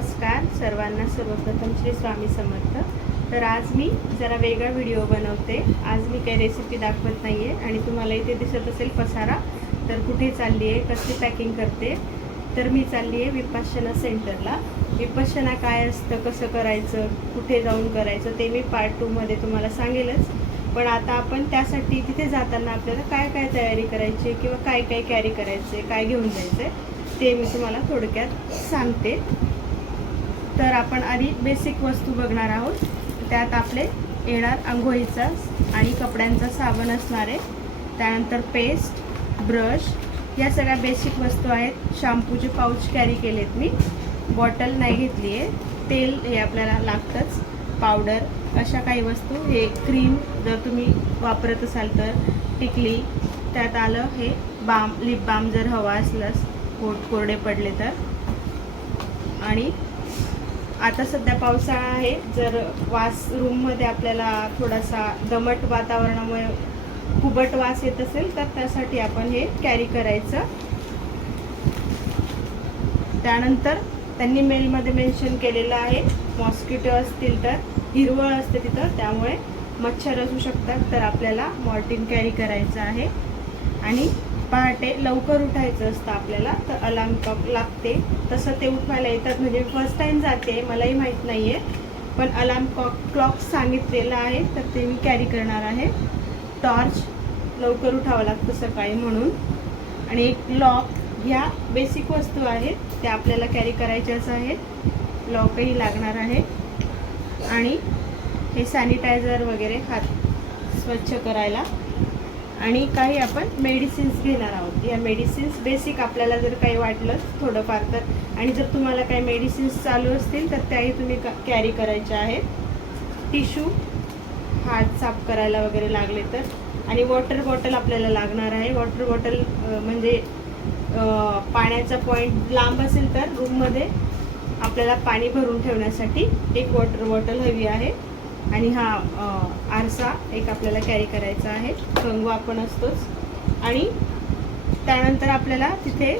नमस्कार सर्वांना. सर्वप्रथम श्री स्वामी समर्थ. तर आज मी जरा वेगळा व्हिडिओ बनवते. आज मी काही रेसिपी दाखवत नाही आहे आणि तुम्हाला इथे दिसत असेल पसारा. तर कुठे चालली आहे, कसली पॅकिंग करते, तर मी चालली आहे विपश्यना सेंटरला. विपश्यना काय असतं, कसं करायचं, कुठे जाऊन करायचं ते मी पार्ट 2 मध्ये तुम्हाला सांगेलच. पण आता आपण त्यासाठी तिथे जाताना आपल्याला काय काय तयारी करायची किंवा काय काय कॅरी करायचे, काय घेऊन जायचं ते मी तुम्हाला थोडक्यात सांगते. तर आपण आधी बेसिक वस्तू बघणार आहोत. त्यात आपले येणार अंघोळीचा आणि कपड्यांचा साबण असणार आहे. त्यानंतर पेस्ट, ब्रश, या सगळ्या बेसिक वस्तू आहेत. शॅम्पूचे पाऊच कॅरी केलेत मी. बॉटल नाही घेतली आहे. तेल हे आपल्याला लागतंच. पावडर, अशा काही वस्तू. हे क्रीम जर तुम्ही वापरत असाल तर, टिकली, त्यात आलं हे बाम, लिप बाम जर हवा असल्यास, कोरडे पडले तर. आणि आता सध्या पावसाळा आहे. जर वास रूममध्ये आपल्याला थोडासा दमट वातावरणामुळे कुबट वास येत असेल तर त्यासाठी आपण हे कॅरी करायचं. त्यानंतर त्यांनी मेलमध्ये मेन्शन केलेलं आहे, मॉस्किटो असतील तर, हिरवळ असते तिथं, त्यामुळे मच्छर असू शकतात, तर आपल्याला मॉर्टिन कॅरी करायचं आहे. आणि पहाटे लवकर उठायचं असतं आपल्याला, तर अलार्म क्लॉक लागते. तसं ते उठवायला येतात. म्हणजे फर्स्ट टाईम जाते, मलाही माहीत नाही आहे, पण अलार्म क्लॉक सांगितलेलं आहे, तर ते मी कॅरी करणार आहे. टॉर्च, लवकर उठावं लागतं सकाळी म्हणून. आणि एक लॉक. ह्या बेसिक वस्तू आहेत त्या आपल्याला कॅरी करायच्याच आहेत. लॉकही लागणार आहे. आणि हे सॅनिटायझर वगैरे हात स्वच्छ करायला. आणि काही आपण मेडिसिन्स घेणार आहोत. या मेडिसिन्स बेसिक आपल्याला जर काही वाटलं थोडंफार तर, आणि जर तुम्हाला काही मेडिसिन्स चालू असतील तर त्याही तुम्ही कॅरी करायच्या आहेत. टिश्यू, हात साफ करायला वगैरे लागले तर. आणि वॉटर बॉटल आपल्याला लागणार आहे. वॉटर बॉटल म्हणजे पाण्याचा पॉईंट लांब असेल तर रूममध्ये आपल्याला पाणी भरून ठेवण्यासाठी एक वॉटर बॉटल हवी आहे. आणि हा आरसा एक आपल्याला कॅरी करायचा आहे. कंगवा आपण असतोच. आणि त्यानंतर आपल्याला तिथे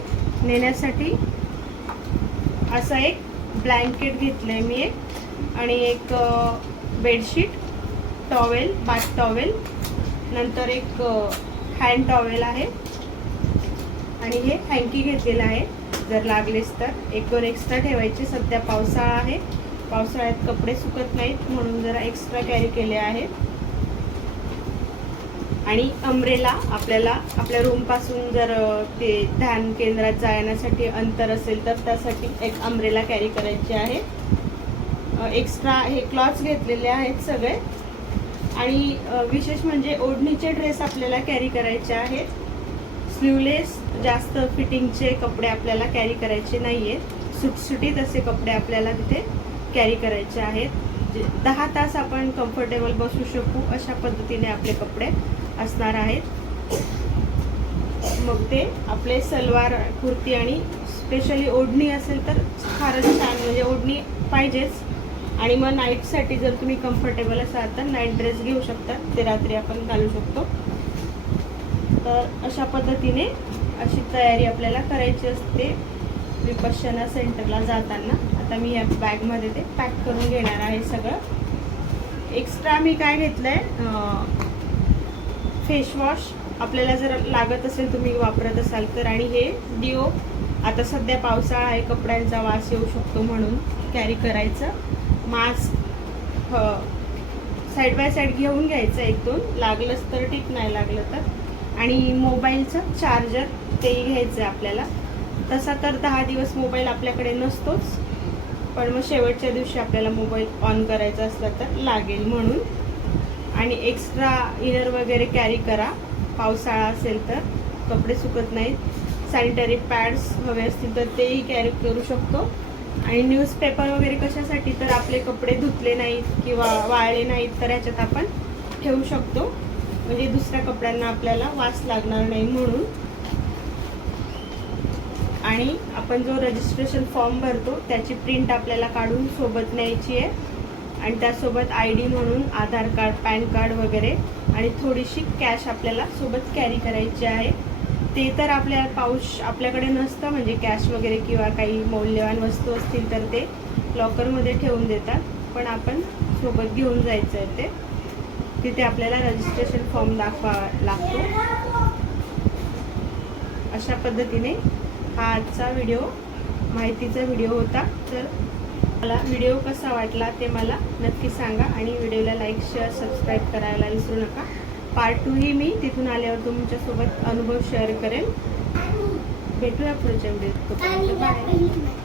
नेण्यासाठी असं एक ब्लँकेट घेतलं आहे मी एक. आणि एक बेडशीट, टॉवेल, बाथ टॉवेल, नंतर एक हँड टॉवेल आहे. आणि हे हँकी घेतलेलं आहे जर लागलेच तर. 1-2 एक्स्ट्रा ठेवायचे. सध्या पावसाळा आहे, पावसाळ्यात कपडे सुकत नाहीत म्हणून जरा एक्स्ट्रा कॅरी केले आहेत. आणि अम्ब्रेला, आपल्याला आपल्या रूमपासून जर ते ध्यान केंद्रात जाण्यासाठी अंतर असेल तर त्यासाठी एक अम्ब्रेला कॅरी करायची आहे. एक्स्ट्रा हे क्लॉथ्स घेतलेले आहेत सगळे. आणि विशेष म्हणजे ओढणीचे ड्रेस आपल्याला कॅरी करायचे आहेत. स्लीवलेस जास्त फिटिंगचे कपडे आपल्याला कॅरी करायचे नाही आहेत. सुटसुटीत असे कपडे आपल्याला तिथे कॅरी करायचे आहेत. 10 तास आपण कम्फर्टेबल बसू शकू अशा पद्धतीने आपले कपडे असणार आहेत. मग ते आपले सलवार, कुर्ती आणि स्पेशली ओढणी असेल तर फारच छान. म्हणजे ओढणी पाहिजेच. आणि मग नाईटसाठी जर तुम्ही कम्फर्टेबल असाल तर नाईट ड्रेस घेऊ शकता, ते रात्री आपण घालू शकतो. तर अशा पद्धतीने अशी तयारी आपल्याला करायची असते विपश्यना सेंटरला जाताना. आता मी या बॅगमध्ये ते पॅक करून घेणार आहे सगळं. एक्स्ट्रा मी काय घेतलं आहे, फेसवॉश आपल्याला जर लागत असेल, तुम्ही वापरत असाल तर. आणि हे डिओ, आता सध्या पावसाळा आहे, कपड्यांचा वास येऊ शकतो म्हणून कॅरी करायचं. मास्क साईड बाय साईड घेऊन घ्यायचं 1-2, लागलंच तर ठीक, नाही लागलं तर. आणि मोबाईलचं चार्जर तेही घ्यायचं आहे आपल्याला. तसा तर 10 दिवस मोबाईल आपल्याकडे नसतोच, पण मग शेवटच्या दिवशी आपल्याला मोबाईल ऑन करायचा असला तर लागेल म्हणून. आणि एक्स्ट्रा इनर वगैरे कॅरी करा, पावसाळा असेल तर, कपडे सुकत नाहीत. सॅनिटरी पॅड्स हवे असतील तर तेही कॅरी करू शकतो. आणि न्यूजपेपर वगैरे कशासाठी, तर आपले कपडे धुतले नाहीत किंवा वाळले नाहीत तर ह्याच्यात आपण ठेवू शकतो, म्हणजे दुसऱ्या कपड्यांना आपल्याला वास लागणार नाही म्हणून. आणि आपण जो रजिस्ट्रेशन फॉर्म भरतो त्याची प्रिंट आपल्याला काढून सोबत न्यायची आहे. आणि त्यासोबत ID म्हणून आधार कार्ड, पॅन कार्ड वगैरे, आणि थोडीशी कॅश आपल्याला सोबत कॅरी करायची आहे. ते तर आपल्या पाऊच आपल्याकडे नसतं, म्हणजे कॅश वगैरे किंवा काही मौल्यवान वस्तू असतील तर ते लॉकरमध्ये ठेवून देतात, पण आपण सोबत घेऊन जायचं आहे ते. तिथे आपल्याला रजिस्ट्रेशन फॉर्म दाखवावा लागतो. अशा पद्धतीने हा आजचा व्हिडिओ माहितीचा व्हिडिओ होता. तर मला व्हिडिओ कसा वाटला ते मला नक्की सांगा आणि व्हिडिओला लाईक शेअर सबस्क्राईब करायला विसरू नका. पार्ट 2 ही मी तिथून आल्यावर तुमच्यासोबत अनुभव शेअर करेन. भेटूया पुढच्या व्हिडिओत. बाय.